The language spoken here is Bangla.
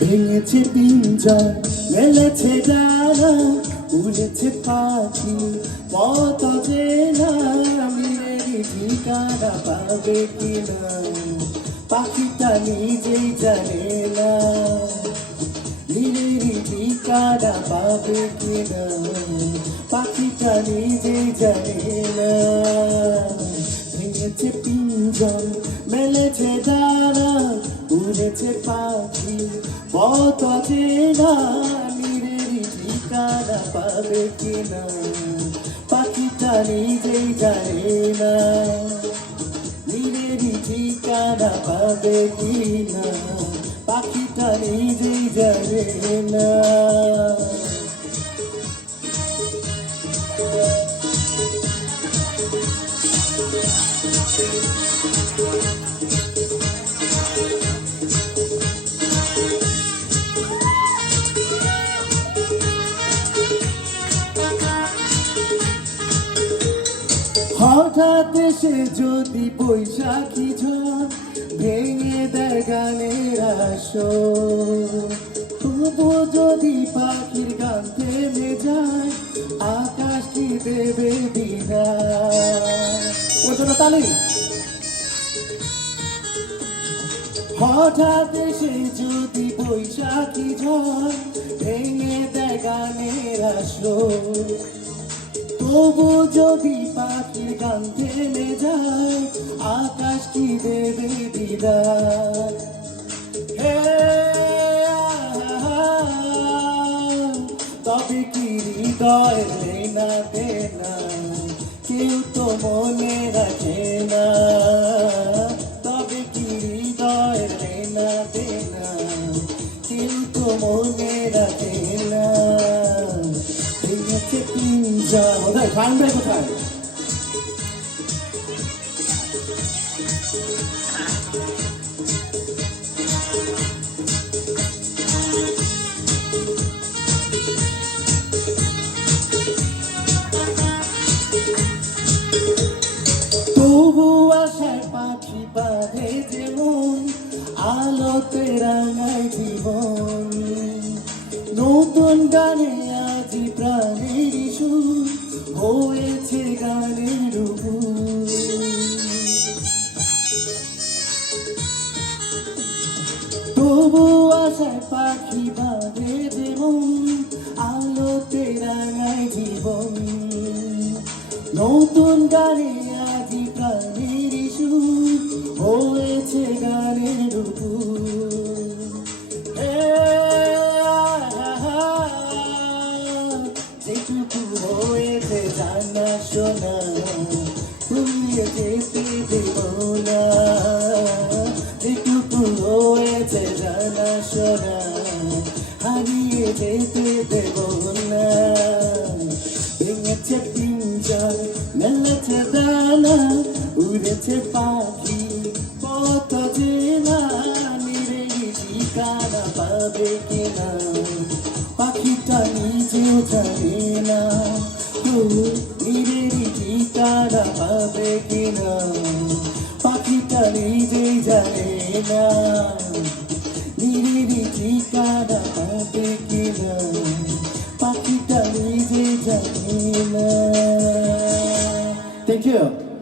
ভেঙেছে পিঞ্জর, মেলেছে ডানা, উড়েছে পাখি, পথ চেনা মিলেরই ঠিকানা পাবে কিনা? পাখিটা নিজেই জানে না। মিলেরই ঠিকানা পাবে কিনা পাখিটা নিজেই জানে না। ভেঙেছে পিঞ্জর মেলেছে ডানা উড়েছে পাখি পথ চেনা নিরেরি ঠিকানা পাবে কিনা পাখিটা নিজেই জানে না। নিরেরি ঠিকানা পাবে কিনা পাখিটা নিজেই জানে না। হঠাৎ এসে যদি বৈশাখী ঝড় ভেঙে দেয় গানের আসর। তবু যদি পাখির গান থেমে যায়, আকাশ কি দেবে জন্য তালি হঠাৎ এসে যদি বৈশাখী ঝড় ভেঙে দেয় গানের তবু যদি পাখির গান থেমে যায়, আকাশ কি দেবে তবে কি হৃদয় না দেনা কেউ তো মনে রাখে না। তবে কি হৃদয় না দেনা কেউ তো মনে রাখে কোথায় ভাঙবে কোথায়? তবু বাঁধে যেমন আলোতে জীবন। নতুন গানে গানে আজি প্রাণের সুর হয়েছে গানের যেটুকু হয়েছে জানা শোনা তুমি যেতে দেব না। যেটুকু হয়েছে জানা শোনা, হারিয়ে যেতে দেব দানা উড়েছে পাখি, পথ চেনা নিরে ঠিকানা পাবে কিনা? পাখিটা নিজেও জানে না নিরে ঠিকানা পাবে কিনা? পাখিটা নিজেই জানে না নিরে ঠিকানা পাবে কিনা? পাখিটা নিজে জানে না। thank you